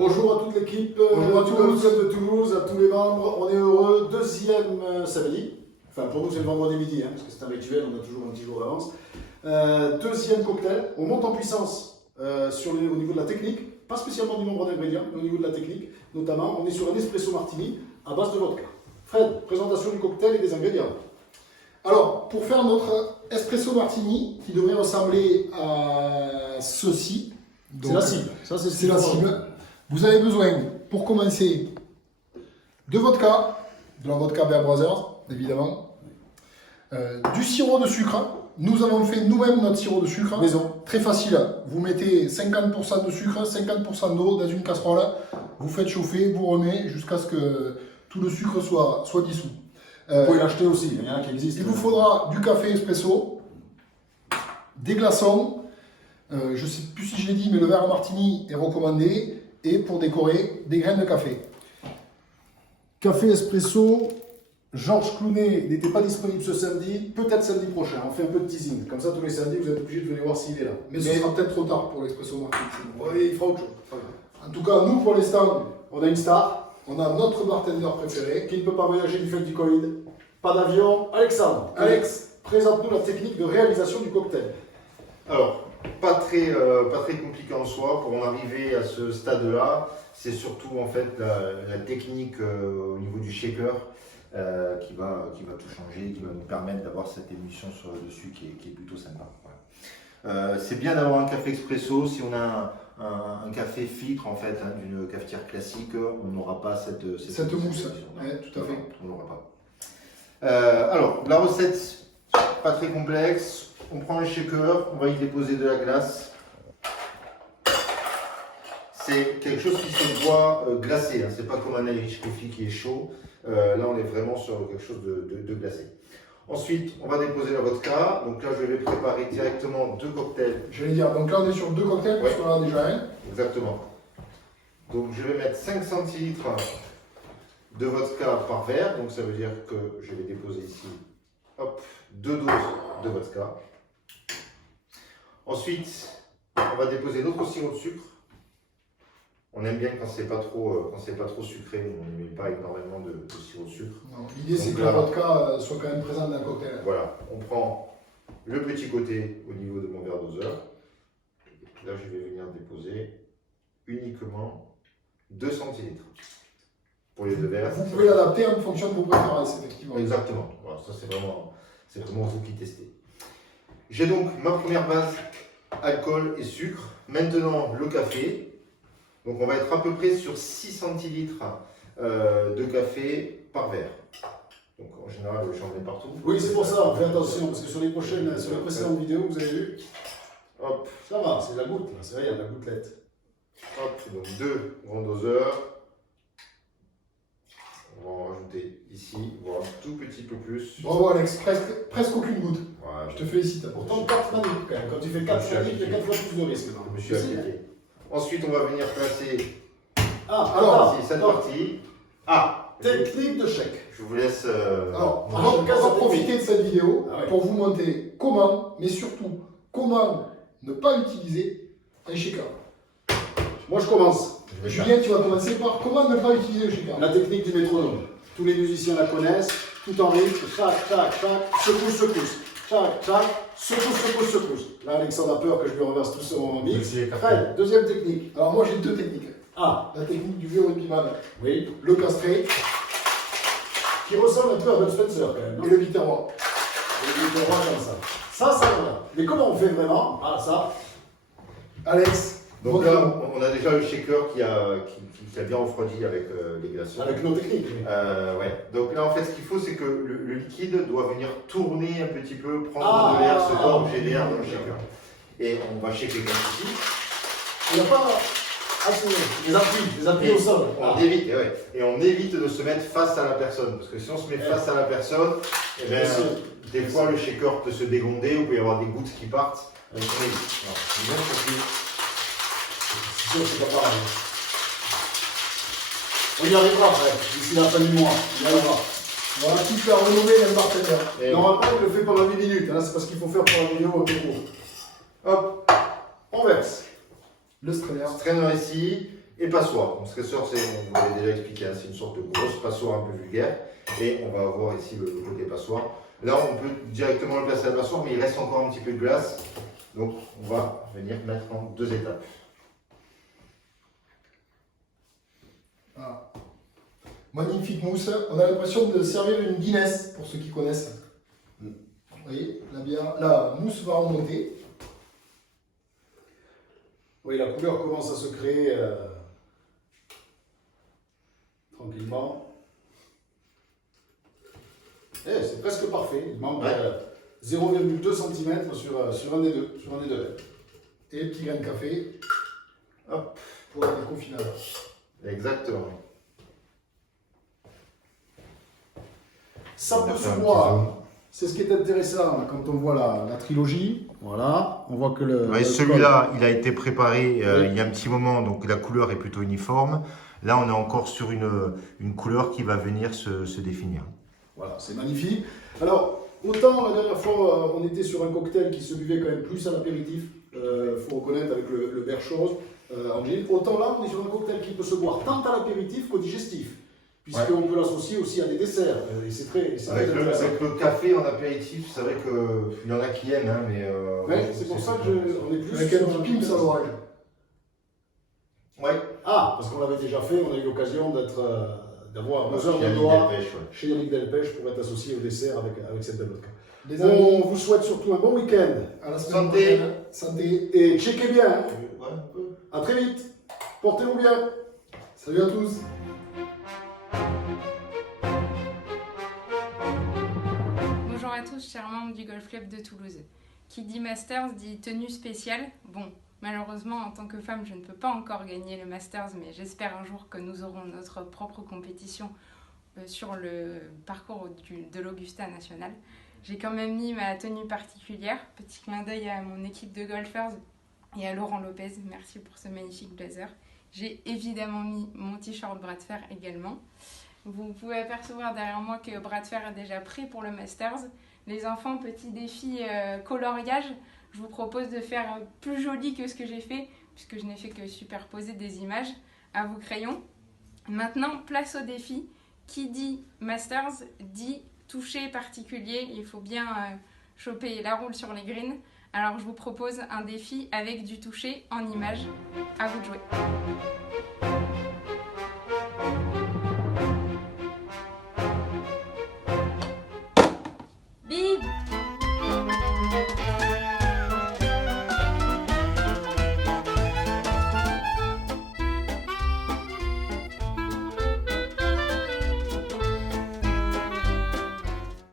Bonjour à toute l'équipe, Bonjour à tout tous. le club de Toulouse, à tous les membres. On est heureux. Deuxième samedi. Enfin, pour nous, c'est le vendredi midi, parce que c'est un rituel, on a toujours un petit jour d'avance. Deuxième cocktail. On monte en puissance au niveau de la technique, pas spécialement du nombre d'ingrédients, mais au niveau de la technique. Notamment, on est sur un espresso martini à base de vodka. Fred, présentation du cocktail et des ingrédients. Alors, pour faire notre espresso martini, qui devrait ressembler à ceci. C'est la cible. Ça, C'est la cible. Vous avez besoin, pour commencer, de vodka, de la vodka Bear Brothers, évidemment, du sirop de sucre. Nous avons fait nous-mêmes notre sirop de sucre. Maison. Très facile. Vous mettez 50% de sucre, 50% d'eau dans une casserole. Vous faites chauffer, vous remettez jusqu'à ce que tout le sucre soit dissous. Vous pouvez l'acheter aussi, il y en a qui existent. Il vous faudra du café espresso, des glaçons, je ne sais plus si j'ai dit, mais le verre à martini est recommandé, et pour décorer, des graines de café. Café espresso, Georges Clooney n'était pas disponible ce samedi, peut-être samedi prochain. On fait un peu de teasing. Comme ça, tous les samedis, vous êtes obligés de venir voir s'il est là. Mais ce sera peut-être trop tard pour l'espresso martini. Oui, il fera autre chose. En tout cas, nous, pour l'instant, On a une star on a notre bartender préféré. qui ne peut pas voyager du fait du Covid. Pas d'avion. Alexandre. Alex, présente-nous la technique de réalisation du cocktail. Alors, pas très compliqué en soi. Pour en arriver à ce stade-là, c'est surtout en fait la technique au niveau du shaker qui va tout changer, qui va nous permettre d'avoir cette émulsion sur le dessus qui est plutôt sympa. Voilà. C'est bien d'avoir un café expresso. Si on a un café filtre en fait, d'une cafetière classique, on n'aura pas cette mousse. Ouais, tout à fait. On n'aura pas. Alors, la recette, pas très complexe. On prend un shaker, on va y déposer de la glace. C'est quelque chose qui se boit glacé, c'est pas comme un Irish Coffee qui est chaud. Là, on est vraiment sur quelque chose de glacé. Ensuite, on va déposer la vodka. Donc là, je vais préparer directement deux cocktails. J'allais dire, donc là, on est sur deux cocktails, parce Ouais. qu'on en a déjà un. Exactement. Donc je vais mettre 5 centilitres de vodka par verre. Donc ça veut dire que je vais déposer ici, hop, 2 doses de vodka. Ensuite, on va déposer notre sirop de sucre. On aime bien quand c'est pas trop sucré, on ne met pas énormément de sirop de sucre. L'idée, c'est Donc que là- la vodka soit quand même présente dans le cocktail. Voilà, on prend le petit côté au niveau de mon verre doseur. Là, je vais venir déposer uniquement 2 centilitres pour les deux verres. Vous pouvez l'adapter en fonction de vos préférences, effectivement. Exactement. Voilà, ça c'est vraiment vous qui testez. J'ai donc ma première base, alcool et sucre. Maintenant le café. Donc on va être à peu près sur 6 centilitres de café par verre. Donc en général j'en mets partout. Oui, c'est pour ça, on fait attention, parce que sur les précédentes vidéos, vous avez vu, Hop, ça va, c'est la goutte, là, c'est vrai, il y a de la gouttelette. hop, donc 2 grands doseurs. On va en rajouter ici, voire un tout petit peu plus. Bravo Alex, presque aucune goutte. Voilà, Je te félicite. Pourtant, 4 manip quand même. Quand tu fais 4 manip, il y a 4 fois plus de risque. je me suis appliqué. Ensuite on va venir placer Ah, Alors, ici, cette attends. partie. Ah, Technique de chèque. je vous laisse. Alors, Ah, on chacun sa va profiter de cette vidéo Ah ouais. pour vous montrer comment, mais surtout comment ne pas utiliser un shaker. Moi, je commence. Je vais faire. Julien, tu vas commencer par comment ne pas utiliser le shaker. La technique du métronome. Tous les musiciens la connaissent, tout en rythme. Chac, chac, chac, secousse, secousse. Chac, chac, secousse, secousse, secousse. Là, Alexandre a peur que je lui renverse tout ça en mix. Fred, deuxième technique. Alors moi j'ai deux techniques. Ah, La technique du vieux rugbyman, oui. le castré Qui ressemble un peu à Bud Spencer quand même. et le viterrois. Et il comme ça. Ça va. Mais comment on fait vraiment? Ah, ça. Alex, Donc montre-nous. là, on a déjà le shaker qui a bien refroidi avec les glaçons. Avec nos techniques. oui. Ouais. Donc là, en fait, ce qu'il faut, c'est que le liquide doit venir tourner un petit peu, prendre Ah, de l'air, se gorger d'air dans le shaker. Et on va shaker comme ici. Il n'y a pas. Ah, c'est des appuis au sol. On évite, et on évite de se mettre face à la personne. Parce que si on se met face à la personne, eh ben, Bien sûr. des fois le shaker peut se dégonder ou il peut y avoir des gouttes qui partent. Donc on évite. Voilà. Bien surpris. C'est sûr, c'est pas pareil. On y arrivera après, d'ici la fin du mois. On y arrivera. On va tout faire renommer le bartender. Et Normalement, il le fait pendant 8 minutes. Hein, c'est parce qu'il faut faire pour la vidéo un peu court. Hop, on verse. Le strainer. strainer ici. Et passoire. Donc, stresseur, on vous l'avait déjà expliqué, hein, c'est une sorte de grosse passoire un peu vulgaire. Et on va avoir ici le côté passoire. Là, on peut directement le placer à la passoire, mais il reste encore un petit peu de glace. Donc, on va venir mettre en 2 étapes. Voilà. Magnifique mousse. On a l'impression de servir une Guinness, pour ceux qui connaissent. Vous voyez, la mousse va remonter. Oui, la couleur commence à se créer tranquillement. Eh, c'est presque parfait. Il manque 0,2 cm sur un des deux lèvres. Et petit grain de café. Hop. Pour la déco finale. Exactement. Ça peut se voir. C'est ce qui est intéressant quand on voit la trilogie. Voilà, on voit que celui-là, il a été préparé il y a un petit moment, donc la couleur est plutôt uniforme. Là, on est encore sur une couleur qui va venir se définir. Voilà, c'est magnifique. Alors, autant la dernière fois, on était sur un cocktail qui se buvait quand même plus à l'apéritif, faut reconnaître avec le Berchose, Angélique. Autant là, on est sur un cocktail qui peut se boire tant à l'apéritif qu'au digestif, puisqu'on peut l'associer aussi à des desserts. Et c'est très intéressant. Avec le café en apéritif, c'est vrai qu'il y en a qui aiment, hein, mais... c'est pour ça qu'on est plus avec un petit pimps à l'orange. Ouais. Ah, parce qu'on l'avait déjà fait, on a eu l'occasion d'avoir 2 heures de doigts chez Yannick Delpech pour être associé au dessert avec cette belle vodka. Les amis, On vous souhaite surtout un bon week-end. à la semaine Santé. prochaine. Santé. Et checkez bien. Hein. Ouais, un peu. À très vite. Portez-vous bien. Salut à tous. Bonjour à tous, chers membres du Golf Club de Toulouse. Qui dit Masters dit tenue spéciale. Bon, malheureusement, en tant que femme, je ne peux pas encore gagner le Masters, mais j'espère un jour que nous aurons notre propre compétition sur le parcours de l'Augusta National. J'ai quand même mis ma tenue particulière. Petit clin d'œil à mon équipe de golfers et à Laurent Lopez. Merci pour ce magnifique blazer. J'ai évidemment mis mon t-shirt bras de fer également. Vous pouvez apercevoir derrière moi que bras de fer est déjà prêt pour le Masters. Les enfants, petit défi coloriage. Je vous propose de faire plus joli que ce que j'ai fait, puisque je n'ai fait que superposer des images à vos crayons. Maintenant, place au défi. Qui dit Masters dit toucher particulier. Il faut bien choper la roule sur les greens. Alors je vous propose un défi avec du toucher en images. À vous de jouer.